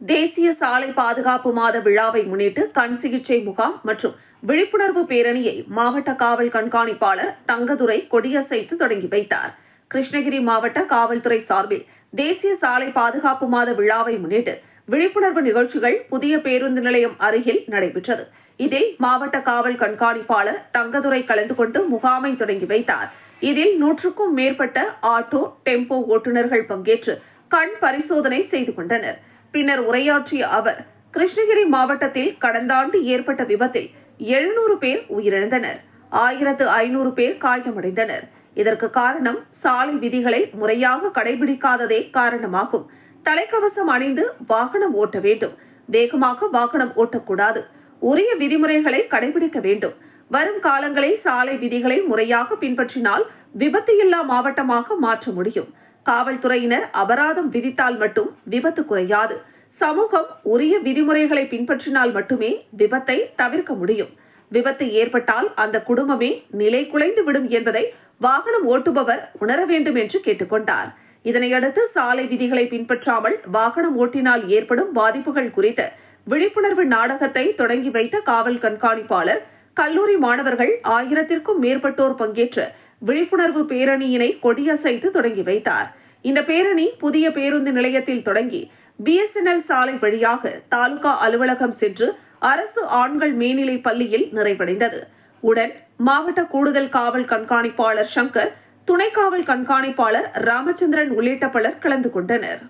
தேசிய சாலை பாதுகாப்பு மாத விழாவை முன்னிட்டு கண் சிகிச்சை முகாம் மற்றும் விழிப்புணர்வு பேரணியை மாவட்ட காவல் கண்காணிப்பாளர் தங்கதுரை கொடியசைத்து தொடங்கி வைத்தார். கிருஷ்ணகிரி மாவட்ட காவல்துறை சார்பில் தேசிய சாலை பாதுகாப்பு மாத விழாவை முன்னிட்டு விழிப்புணர்வு நிகழ்ச்சிகள் புதிய பேருந்து நிலையம் அருகில் நடைபெற்றது. இதில் மாவட்ட காவல் கண்காணிப்பாளர் தங்கதுரை கலந்து கொண்டு முகாமை தொடங்கி வைத்தார். இதில் நூற்றுக்கும் மேற்பட்ட ஆட்டோ டெம்போ ஓட்டுநர்கள் பங்கேற்று கண் பரிசோதனை செய்து கொண்டனர். பின்னர் உரையாற்றிய அவர் கிருஷ்ணகிரி மாவட்டத்தில் கடந்த ஆண்டு ஏற்பட்ட விபத்தில் எழுநூறு பேர் உயிரிழந்தனர். ஆயிரத்து ஐநூறு பேர் காயமடைந்தனர். இதற்கு காரணம் சாலை விதிகளை முறையாக கடைபிடிக்காததே காரணமாகும். தலைக்கவசம் அணிந்து வாகனம் ஓட்ட வேண்டும். வேகமாக வாகனம் ஓட்டக்கூடாது. உரிய விதிமுறைகளை கடைபிடிக்க வேண்டும். வரும் காலங்களில் சாலை விதிகளை முறையாக பின்பற்றினால் விபத்து இல்லா மாவட்டமாக மாற்ற முடியும். காவல்துறையினர் அபராதம் விதித்தால் மட்டும் விபத்து குறையாது. சமூகம் உரிய விதிமுறைகளை பின்பற்றினால் மட்டுமே விபத்தை தவிர்க்க முடியும். விபத்து ஏற்பட்டால் அந்த குடும்பமே நிலை குலைந்து விடும் என்பதை வாகனம் ஓட்டுபவர் உணர வேண்டும் என்று கேட்டுக்கொண்டார். இதனையடுத்து சாலை விதிகளை பின்பற்றாமல் வாகனம் ஓட்டினால் ஏற்படும் பாதிப்புகள் குறித்த விழிப்புணர்வு நாடகத்தை தொடங்கி வைத்த காவல் கண்காணிப்பாளர் கல்லூரி மாணவர்கள் ஆயிரத்திற்கும் மேற்பட்டோர் பங்கேற்ற விழிப்புணர்வு பேரணியினை கொடியசைத்து தொடங்கி வைத்தார். இந்த பேரணி புதிய பேருந்து நிலையத்தில் தொடங்கி பிஎஸ்என்எல் சாலை வழியாக தாலுகா அலுவலகம் சென்று அரசு ஆண்கள் மேல்நிலை பள்ளியில் நிறைவடைந்தது. உடன் மாவட்ட கூடுதல் காவல் கண்காணிப்பாளர் சங்கர் துணை காவல் கண்காணிப்பாளர் ராமச்சந்திரன் உள்ளிட்ட பலர் கலந்து கொண்டனர்.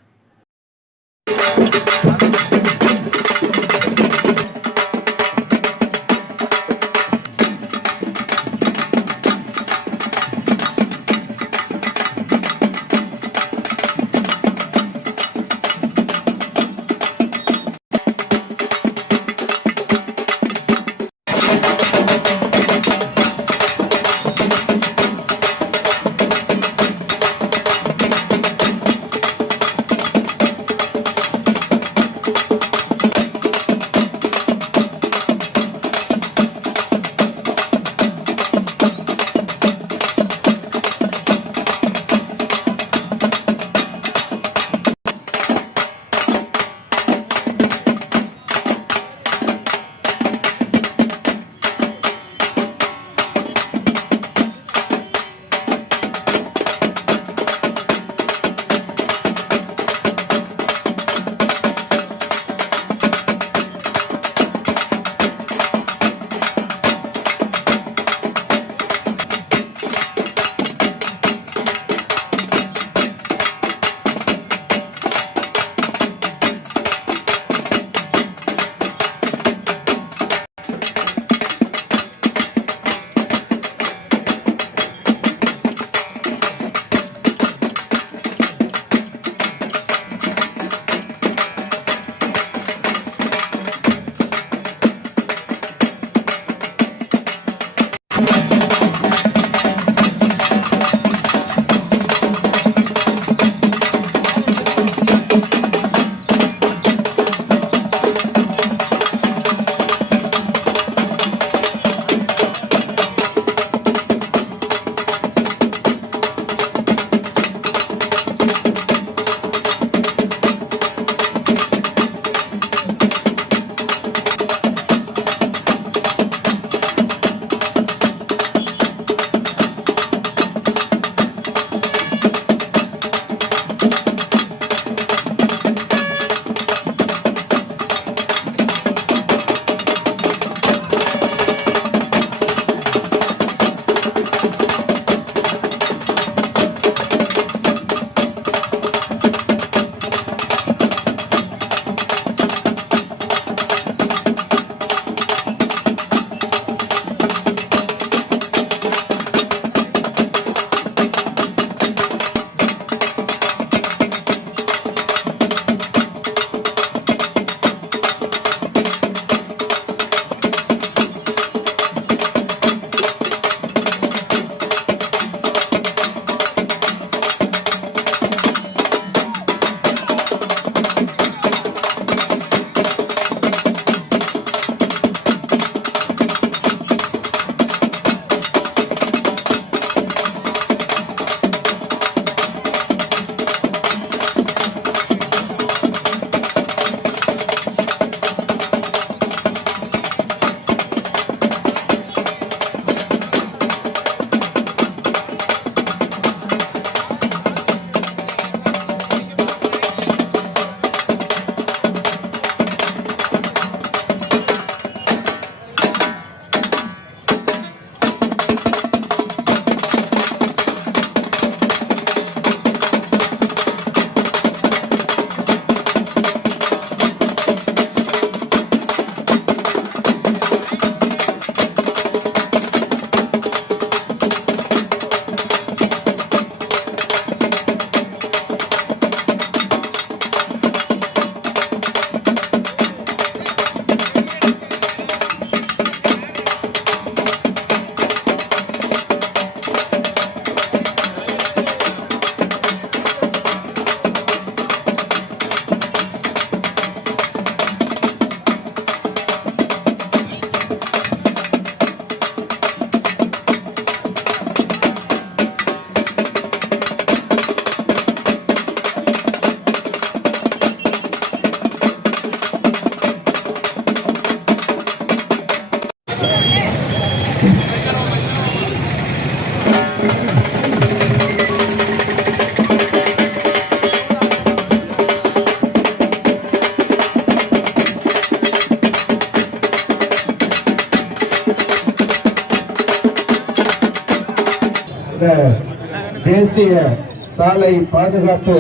தேசிய சாலை பாதுகாப்பு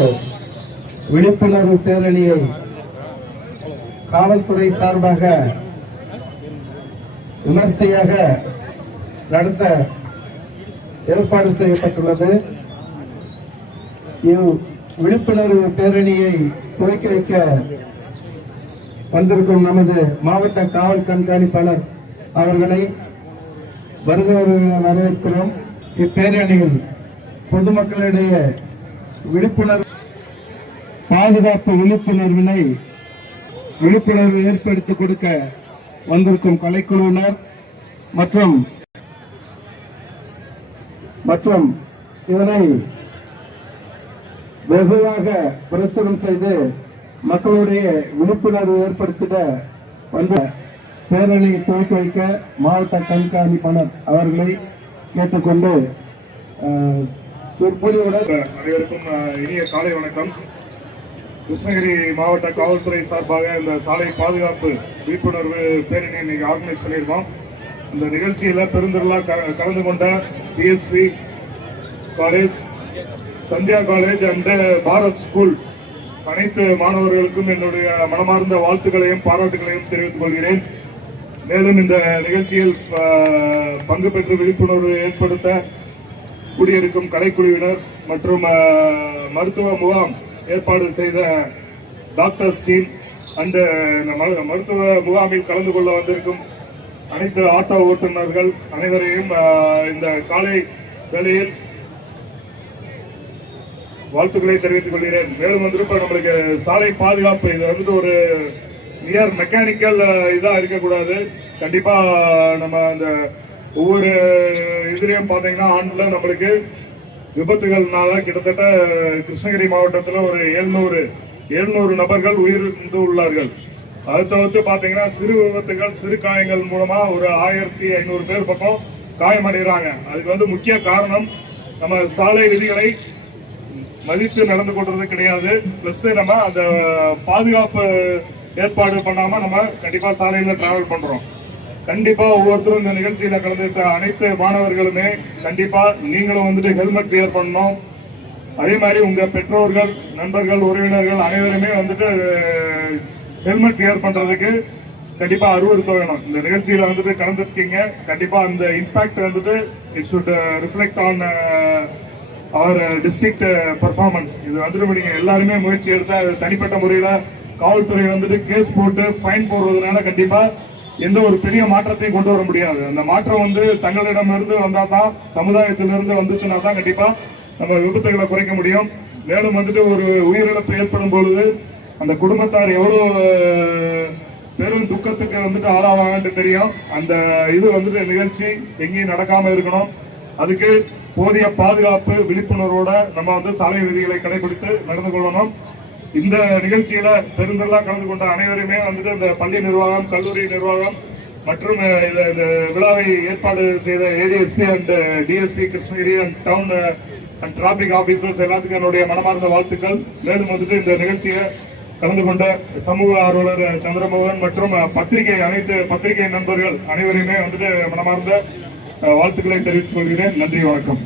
விழிப்புணர்வு பேரணியை காவல்துறை சார்பாக விமர்சையாக நடத்த ஏற்பாடு செய்யப்பட்டுள்ளது. இவ் விழிப்புணர்வு பேரணியை துவக்கி வைக்க வந்திருக்கும் நமது மாவட்ட காவல் கண்காணிப்பாளர் அவர்களை வருகிறவர்களை வரவேற்கிறோம். இப்பேரணியில் பொதுமக்களிடையே விழிப்புணர்வு பாதுகாப்பு விழிப்புணர்வினை விழிப்புணர்வு ஏற்படுத்தி கொடுக்க வந்திருக்கும் கலைக்குழுவினர் மற்றும் மற்றும் இதனை வெகுவாக பிரசுரம் செய்து மக்களுடைய விழிப்புணர்வு ஏற்படுத்திட வந்த பேரணியை துவக்கி வைக்க மாவட்ட கண்காணிப்பாளர் அவர்களை கேட்டுக்கொண்டு சொற்பொழிவுடன் அனைவருக்கும் இனிய காலை வணக்கம். கிருஷ்ணகிரி மாவட்ட காவல்துறை சார்பாக இந்த சாலை பாதுகாப்பு விழிப்புணர்வு பேரணி இன்னைக்கு ஆர்கனைஸ் பண்ணியிருக்கோம். இந்த நிகழ்ச்சியில பெருந்திரளா க- கலந்து கொண்ட PSV college Sandhya college and Bharat school அனைத்து மாணவர்களுக்கும் என்னுடைய மனமார்ந்த வாழ்த்துக்களையும் பாராட்டுகளையும் தெரிவித்துக் கொள்கிறேன். மேலும் இந்த நிகழ்ச்சியில் அஹ், பங்கு பெற்று விழிப்புணர்வு ஏற்படுத்த குடியிருக்கும் கலைக்குழுவினர் மற்றும் மருத்துவ முகாம் ஏற்பாடு செய்த டாக்டர்ஸ் டீம் அண்ட் மருத்துவ முகாமில் கலந்து கொள்ள வந்திருக்கும் அனைத்து ஆட்டோ ஓட்டுநர்கள் அனைவரையும் இந்த காலை வேளையில் வாழ்த்துக்களை தெரிவித்துக் கொள்கிறேன். மேலும் வந்து இப்போ நம்மளுக்கு சாலை பாதுகாப்பு இது வந்துட்டு ஒரு நியர் மெக்கானிக்கல் இதா இருக்கக்கூடாது. கண்டிப்பா நம்ம அந்த ஒவ்வொரு இதுலேயும் பார்த்தீங்கன்னா ஆண்டில் நம்மளுக்கு விபத்துகள்னால கிட்டத்தட்ட கிருஷ்ணகிரி மாவட்டத்தில் ஒரு எழுநூறு எழுநூறு நபர்கள் உயிரிழந்து உள்ளார்கள் அதை தவிர்த்து பார்த்தீங்கன்னா சிறு விபத்துகள் சிறு காயங்கள் மூலமாக ஒரு ஆயிரத்தி ஐநூறு பேர் பக்கம் காயமடைகிறாங்க. அதுக்கு வந்து முக்கிய காரணம் நம்ம சாலை விதிகளை மதித்து நடந்து கொள்றது கிடையாது. ப்ளஸ் நம்ம அந்த பாதுகாப்பு ஏற்பாடு பண்ணாமல் நம்ம கண்டிப்பாக சாலையில் டிராவல் பண்ணுறோம் கண்டிப்பா ஒவ்வொருத்தரும் இந்த நிகழ்ச்சியில கலந்துட்ட அனைத்து மாணவர்களுமே கண்டிப்பா நீங்களும் வந்துட்டு ஹெல்மெட் கிளியர் பண்ணணும். அதே மாதிரி உங்க பெற்றோர்கள் நண்பர்கள் உறவினர்கள் அனைவருமே வந்துட்டு ஹெல்மெட் கிளியர் பண்றதுக்கு கண்டிப்பா அறிவுறுத்த வேணும். இந்த நிகழ்ச்சியில வந்துட்டு கலந்துருக்கீங்க. கண்டிப்பா அந்த இம்பாக்ட் வந்துட்டு it should reflect on our district performance இது வந்துட்டு நீங்க எல்லாருமே முயற்சி எடுத்தா தனிப்பட்ட முறையில காவல்துறை வந்துட்டு கேஸ் போட்டு ஃபைன் போடுறதுனால கண்டிப்பா எந்த ஒரு பெரிய மாற்றத்தையும் கொண்டு வர முடியாது. அந்த மாற்றம் வந்து தங்களிடமிருந்து வந்தா தான் சமுதாயத்திலிருந்து வந்துச்சுன்னா தான் கண்டிப்பா நம்ம விபத்துகளை குறைக்க முடியும். மேலும் வந்துட்டு ஒரு உயிரிழப்பு ஏற்படும் பொழுது அந்த குடும்பத்தார் எவ்வளவு பெரும் துக்கத்துக்கு வந்துட்டு ஆளாவாங்கன்னு தெரியும். அந்த இது வந்துட்டு நிகழ்ச்சி எங்கேயும் நடக்காம இருக்கணும். அதுக்கு போதிய பாதுகாப்பு விழிப்புணர்வோட நம்ம வந்து சாலை விதிகளை கடைபிடித்து நடந்து கொள்ளணும். இந்த நிகழ்ச்சியில பெருந்தெல்லாம் கலந்து கொண்ட அனைவருமே வந்துட்டு இந்த பள்ளி நிர்வாகம் கல்லூரி நிர்வாகம் மற்றும் இந்த இந்த விழாவை ஏற்பாடு செய்த ADSP and DSP Krishnagiri and town and traffic officers எல்லாத்துக்கும் என்னுடைய மனமார்ந்த வாழ்த்துக்கள். மேலும் வந்துட்டு இந்த நிகழ்ச்சியை கலந்து கொண்ட சமூக ஆர்வலர் சந்திரமோகன் மற்றும் பத்திரிகை அனைத்து பத்திரிகை நண்பர்கள் அனைவரையுமே வந்துட்டு மனமார்ந்த வாழ்த்துக்களை தெரிவித்துக் கொள்கிறேன். நன்றி வணக்கம்.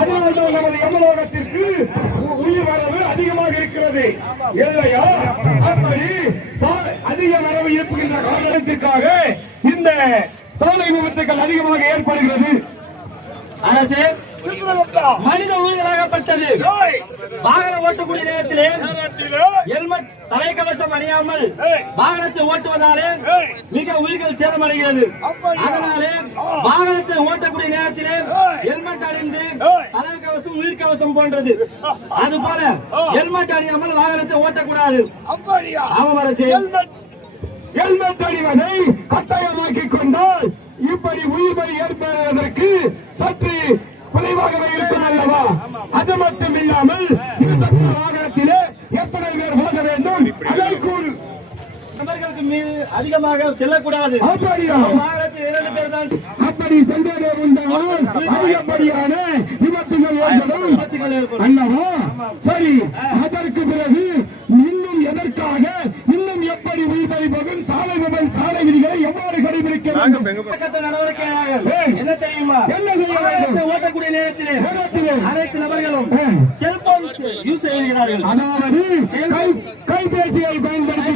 அதனால்தான் நமது எமலோகத்திற்கு உயிர் வரவு அதிகமாக இருக்கிறது. இல்லையா அப்படி அதிக வரவு ஏற்படுகின்ற காரணத்திற்காக இந்த சாலை விபத்துகள் அதிகமாக ஏற்படுகிறது. அரசு மனித உயிர்களாகப்பட்டது வாகனம் ஓட்டக்கூடிய நேரத்திலே ஹெல்மெட் தலைக்கவசம் அணியாமல் வாகனத்தை ஓட்டுவதாலே மிக உயிர்கள் சேதமடைகிறது. அதனாலே வாகனத்தை ஓட்டக்கூடிய நேரத்திலே ஹெல்மெட் அணிந்து தலைக்கவசம் உயிர்கவசம் போன்றது. அது போல ஹெல்மெட் அணியாமல் வாகனத்தை ஓட்டக்கூடாது. ஹெல்மெட். அணிவதை கட்டாயமாக்கிக் கொண்டால் இப்படி உயிர் பலி ஏற்படுவதற்கு சற்று குறைவாகவே இருக்கும் அல்லவா? அது மட்டும் இல்லாமல் இருசக்கர வாகனத்திலே எத்தனை பேர் போக வேண்டும்? அதை கூறு. நபர்களுக்கு மீது அதிகமாக செல்லக்கூடாது. அப்படி சந்தேகம் உண்டானால் அதிகப்படியான விபத்துகள் ஏற்படும். அல்லவா? சரி அதற்கு பிறகு இன்னும் எதற்காக இன்னும் எப்படி உயிர் பறிபோகும்? சாலை விபத்து சாலை விதிகளை எவ்வாறு கடைபிடிக்க வேண்டும்? என்ன தெரியுமா? என்ன செய்ய வேண்டும்? ஓட்டக்கூடிய நேரத்திலே நேரத்திலே. அனைத்து நபர்களும். செல்போன் யூஸ் செய்கிறார்கள். அதாவது கை கைபேசியை பயன்படுத்தி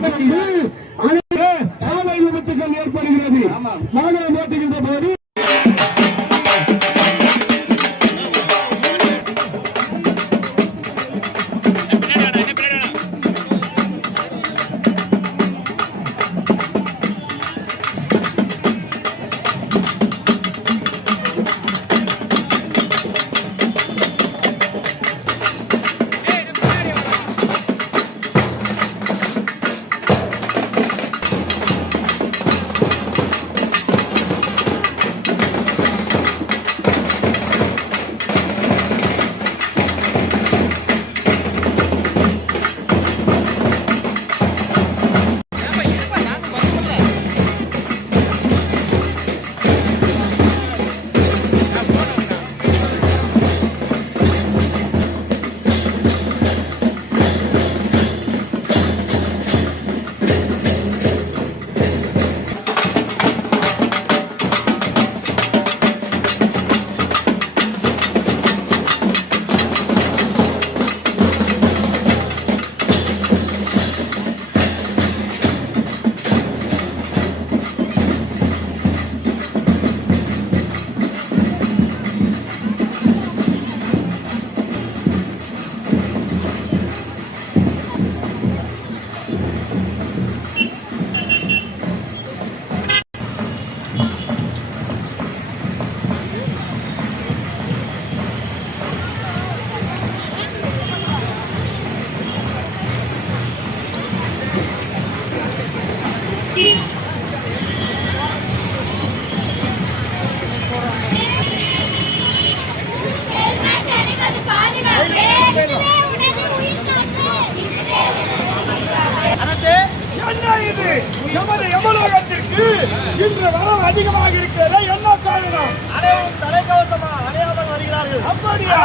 அதிகமாக இருக்கிறது என்ன காரணம்? அனைவரும் தலைக்கவசமா அடையாமல் வருகிறார்கள். அப்படியா?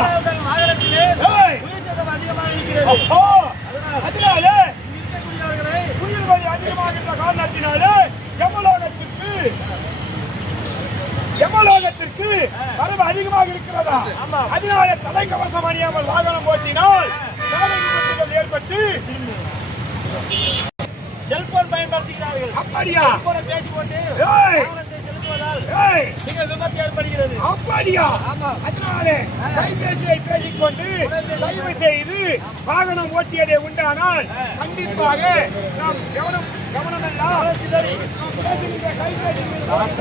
ஏய்! உயிர் சேதம் அதிகமாக இருக்கிறது அதனாலே இருக்கக்கூடியவர்களை உயிர் வலி அதிகமாகின்ற காரணத்தினாலே எமலோகத்திற்கு எமலோகத்திற்கு வரவு அதிகமாக இருக்கிறதா அதனால தலைக்கவசம் அணியாமல் வாகனம் ஓட்டினால் ஏற்பட்டு செல்போன் பயன்படுத்துகிறார்கள். அப்படியா? பேசிக்கொண்டு ஏய்! மிக விபத்து ஏற்படுகிறது. அப்படியா அதனாலே கைபேசியை பேசிக்கொண்டு தயவு செய்து வாகனம் ஓட்டியதை உண்டானால் கண்டிப்பாக நாம் கவனம் கவனம் எல்லாம் சிதறி பேசுகின்ற